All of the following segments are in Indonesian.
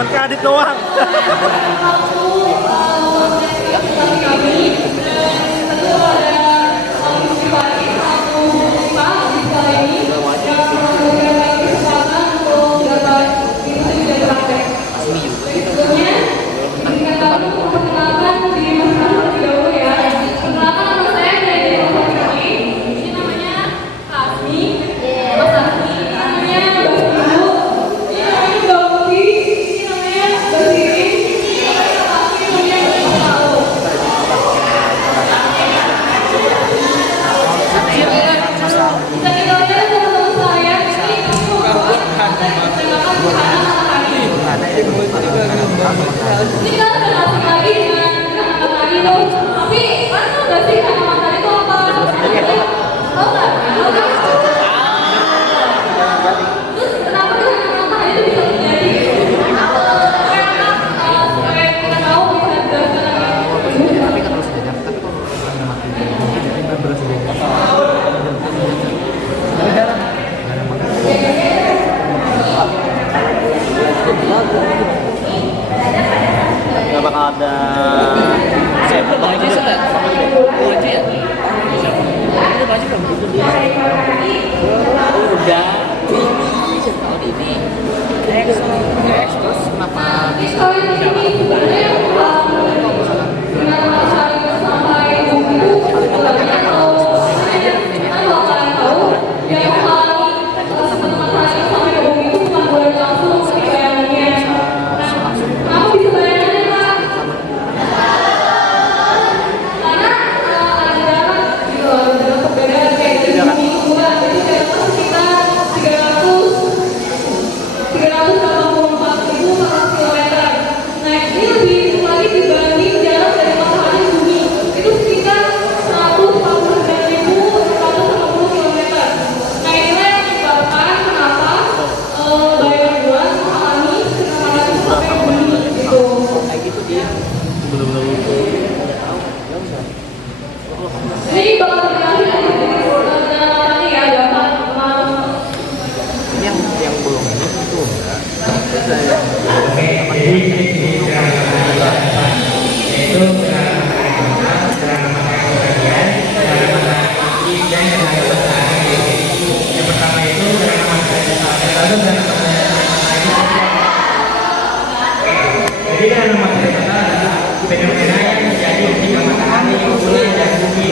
cuman ke Adit doang. Ini kan ada langsung lagi dengan gerakan tadi tuh. Tapi mana nggak sih gerakan tadi itu apa? Tahu nggak? Terus kenapa gerakan tadi itu bisa terjadi? Supaya kita tahu bisa dijelaskan lagi. Tapi kan harus diajak. Tapi kalau ada makin kita berhasil. Nggak bakal ada saya Baju sudah. Baju ya. Itu baju belum gitu dia. Udah. Ini tahun ini. X terus kenapa bisa? Jadi bakal terjadi nanti ya jangan Ini yang belum itu enggak. Jadi dalam materi kata adalah fenomena yang terjadi ketika matahari, bulan, dan bumi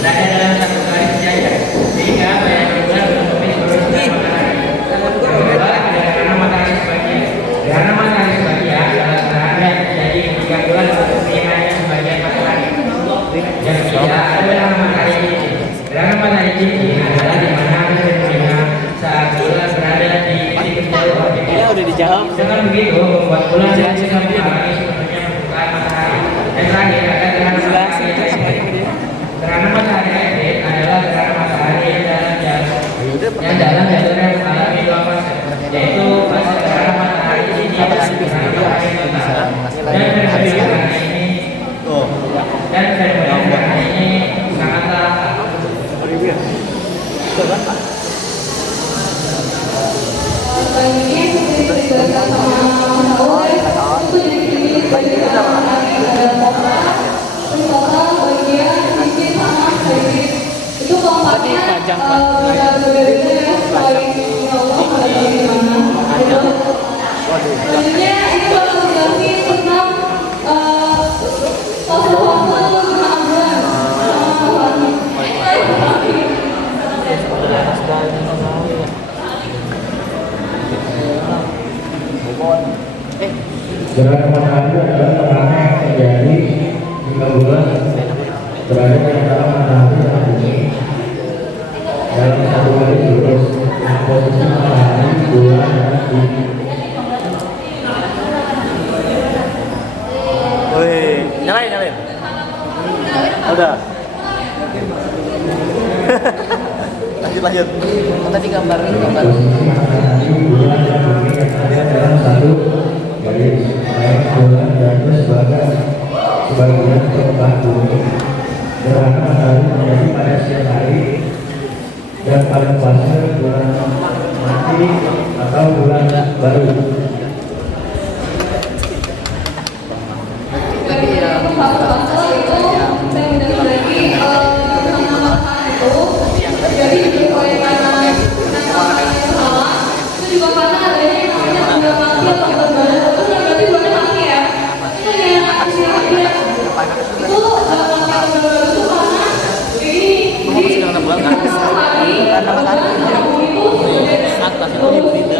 berada dalam satu garis jaya, sehingga bayangan bulan bertopis bersama matahari. Kedua, ada gerhana matahari sebagian. Gerhana matahari sebagian adalah gerhana yang terjadi ketika bulan bertopis hanya sebagian matahari. Yang ketiga, ada gerhana matahari cincin. Gerhana matahari cincin adalah di mana fenomena saat bulan berada di titik jauh orbit. Udah dijawab. Dengan begitu membuat bulan bisa mengalami sepenuhnya permukaan matahari. Dan terakhir ada gerhana matahari aktif. Gerhana matahari aktif adalah gerhana matahari yang dalam jalur yang mengalami dua fase, yaitu fase gerhana matahari cincin dan gerhana matahari total. Dan fenomena gerhana ini sangatlah itu keempatnya selanjutnya ini bakal dijelasin tentang fase-fase gerhana bulan. gerhana matahari adalah gerhana yang terjadi jika bulan berada di antara matahari dan bumi dalam satu garis lurus dengan posisi matahari, bulan, dan bumi. Wih, nyalain. Udah. lanjut. Tadi gambar. Posisi matahari, bulan, dan bumi yang ada dalam satu garis, baik bulan jatuh sebagian permukaan bumi. Gerhana matahari terjadi pada siang hari dan pada fase bulan mati atau bulan baru. juga karena adanya yang namanya tanggal mati atau tanggal itu berarti bulannya mati ya. Itu yang istilahnya itu tanggal mati atau tanggal itu karena ini karena bulan kan karena matahari itu atas itu beda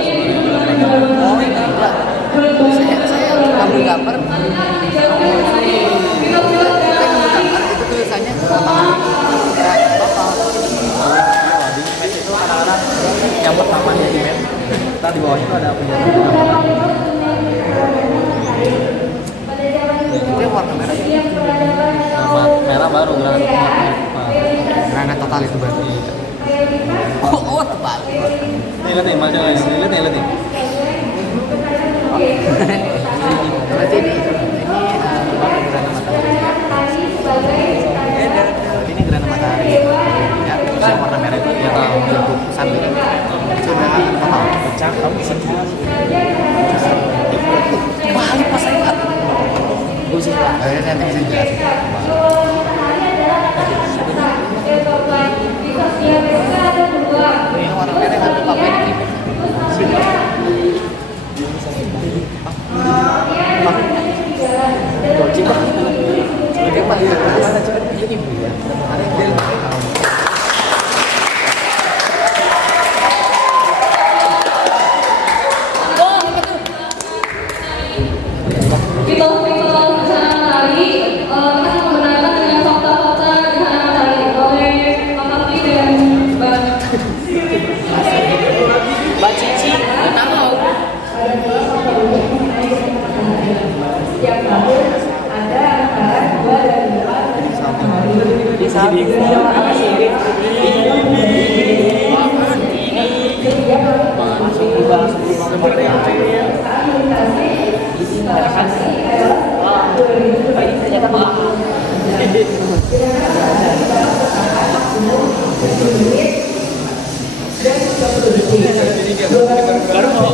Oh tidak. Saya suka bergambar. Itu tulisannya bapak. itu kadang-kadang yang pertamanya di map ntar di bawahnya itu ada penjara Itu yang warna merah. merah baru gerakan Granat total itu berarti. Oh tebal. nih lihat nih macam lain lihat nih Berarti ini granat matahari. Berarti ini granat matahari. Ya, terus yang warna merah itu ya tahu bentuk samping. Itu berarti total. cakep Balik pas saya. Gue sih Pak. Nanti bisa jelasin. Ini warna merah nanti Pak ini. Sebagai Pak ya, mana coba ini Bu ya. Ada yang dia kita bersama tadi kita akan mengenalkan dengan fakta-fakta gerhana matahari oleh Pak Kapli dan Mbak Cici, nggak tahu. yang tahun ada antara 2 dan 4 matahari. Di samping dia warna sirip. Masuk juga ternyata Pak. Baru mau.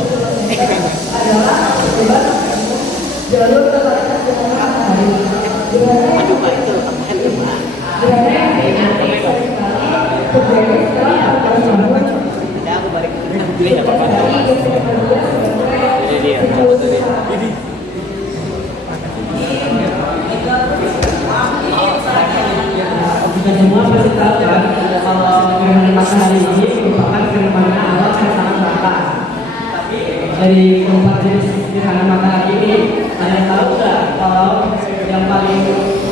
Jalur totalitas gerhana matahari Aduh Pak itu tambahan tuh Pak. Ada aku balik. Ini ya Pak. Ini dia. Ini. Kita semua pasti tahu kan kalau gerhana matahari ini merupakan fenomena alam yang sangat langka. Dari keempat jenis gerhana matahari ini, ada yang tahu nggak kalau yang paling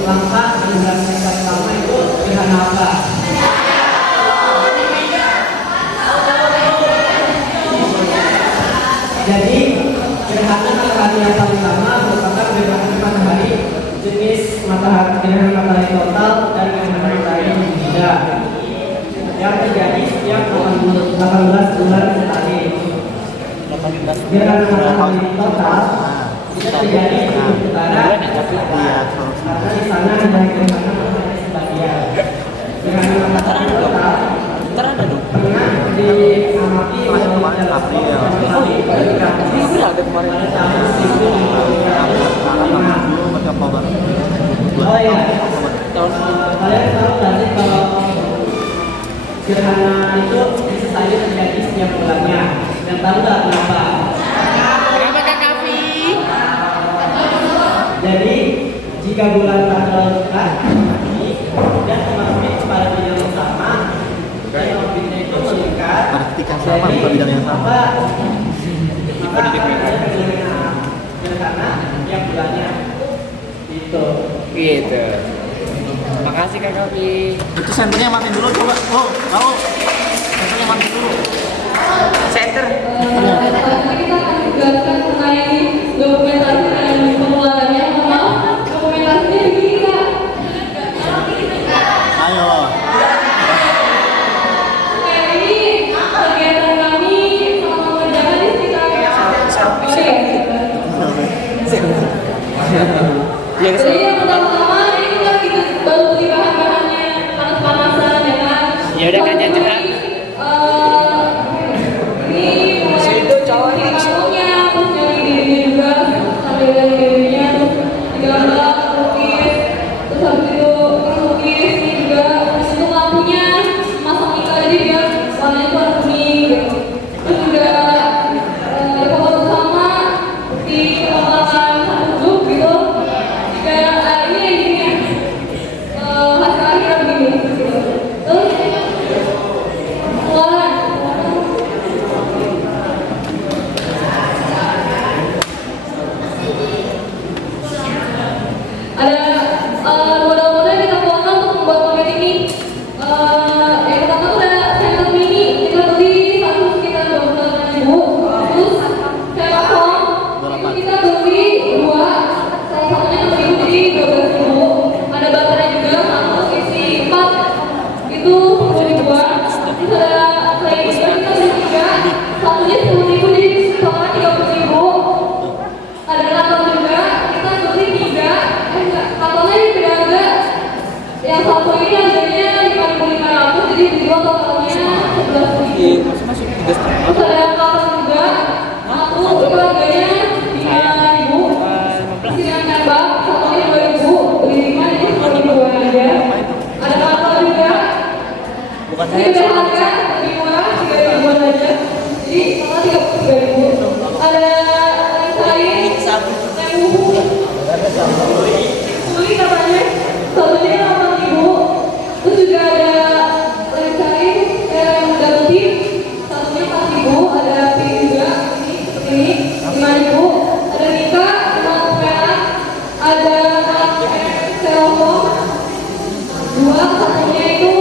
langka dan durasi yang paling lama itu gerhana apa? Jadi gerhana matahari yang paling lama merupakan gerhana matahari jenis gerhana matahari total dan gerhana matahari hijau yang terjadi setiap 18 bulan sekali. Gerhana matahari total itu terjadi di utara karena di sana ada gerhana matahari sebagian. Gerhana matahari total pernah diamati oleh April Ada kemarin. Oh ya, kalian tahu nggak sih kalau gerhana itu bisa saja terjadi setiap bulannya? Dan tahu nggak kenapa? Kenapa Kak Kavi? Jadi jika bulan tanggal dekat dan memasuki pada bidang yang sama, dan orbitnya itu meningkat. pada titik yang sama bukan bidang yang sama Apa? Maka akan ada gerhana yang bulannya itu. Gitu. Makasih Kak Kavi. itu senternya matiin dulu coba kalau senternya matiin dulu Center. Kita akan menjelaskan mengenai dokumentasi dan pengeluarannya. Dokumentasinya begini Kak. ayo Ini kegiatan kami selama mengerjakan di sekitar Jadi yang pertama ini kita baru beli bahan-bahannya panas-panasan ya kan. Ya udah Kak Caca. Ini mulai kamunya, terus dari dirinya juga sampai dari dirinya terus digambar, lukis, terus habis itu lukis ini juga, terus itu lampunya masang iklan jadi biar warnanya tuh warna kuning gitu. Terus juga satu ini harganya 5.500, jadi dijual totalnya 11.000. Masih 3,5. Terus ada kapas juga, satu itu harganya 5.000. Silang nembak, satunya 2.000, beli 5 jadi 10.000-an aja. Ada kapal juga, Bukan ini saya. udah harga lebih murah, 3.000-an aja. Jadi total 33.000. Ada lens lain, yang buku. Beli katanya, satunya 8.000. Terus juga ada lens lain yang double tip, satunya 4.000. Ada pin juga, ini seperti ini, 5.000. Ada Nika, 5 perak. Ada Telkom, 2, satunya itu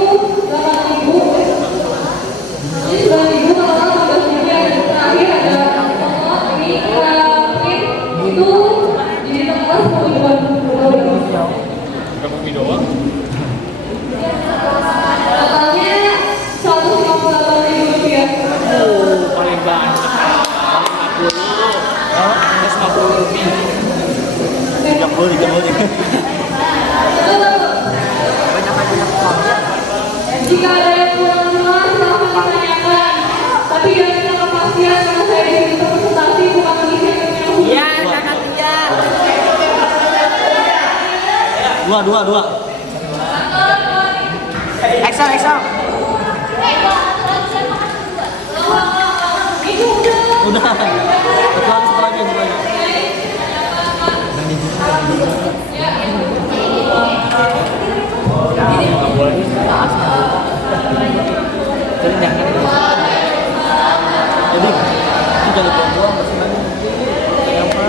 8.000. Ini 9.000, total 15.000. Yang terakhir ada foto, ini print, itu jadi total 10.000-an. Berapa mie doang? Totalnya 158.000 rupiah. Paling banyak. Paling 50. Terus 50 lebih. 30. Jika ada yang kurang jelas, silahkan ditanyakan. Tapi jangan minta kepastian karena saya di sini presentasi bukan mengisi yang Iya, kakak Tia. Dua. Excel. itu udah. Udah. Satu lagi. Jadi jangan. Jadi itu jangan buang masih banyak. Apa?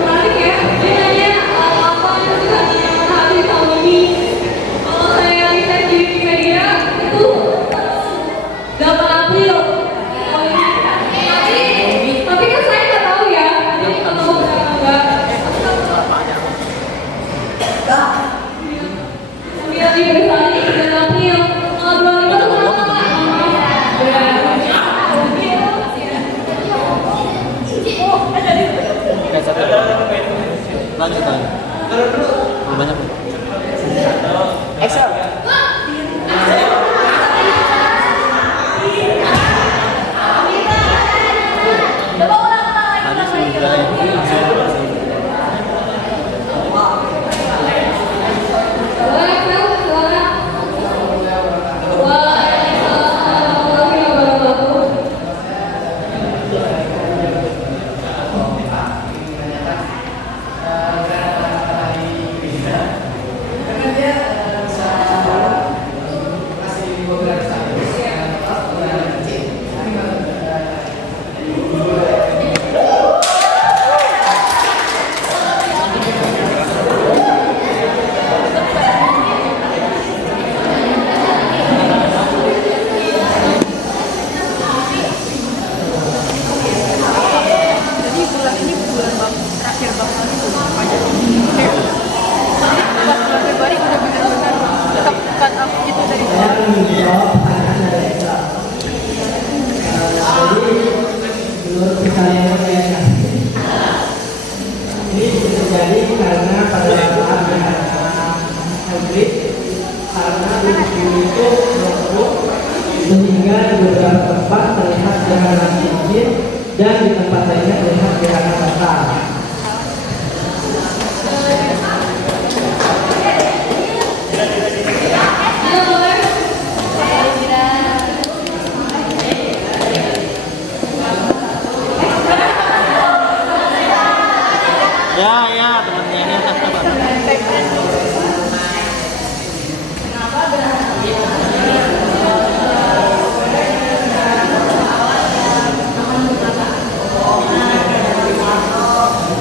Menarik ya, dia nanya apa yang sudah nyaman hati tahun ini. Kalau saya riset di Wikipedia itu 8 April. Tapi kan saya nggak tahu ya, jadi kalau mau enggak. Kemudian di Bersani 9 April. Kalau 25 itu kenapa? Kayak satu. Lanjut lagi. Banyak. Excel. Tadi sudah menurut pertanyaan saya ini terjadi karena pada saat hybrid karena di sini itu berkerut sehingga di beberapa tempat terlihat gerhana cincin dan di tempat lainnya terlihat gerhana total. Ya temannya.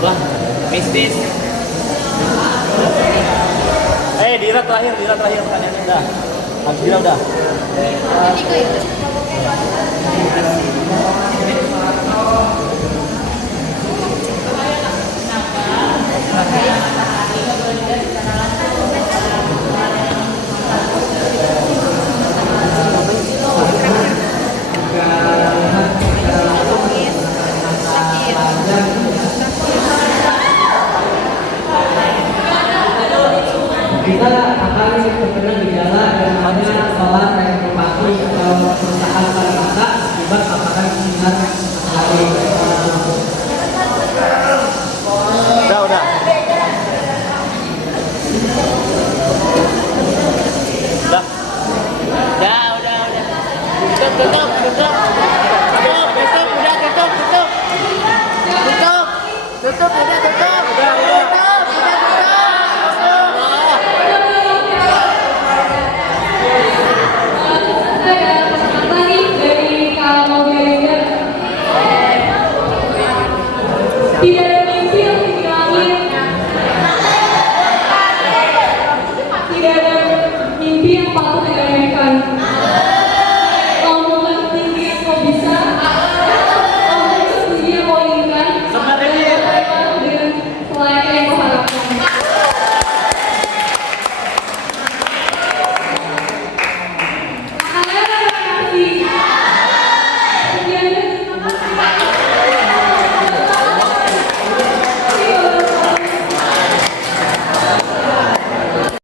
Wah, mistis. Dira terakhir pertanyaannya udah. Habis Dira udah. akan terkena gejala yang namanya solar retinopati atau kerusakan pada mata akibat paparan sinar matahari. Udah. Tutup.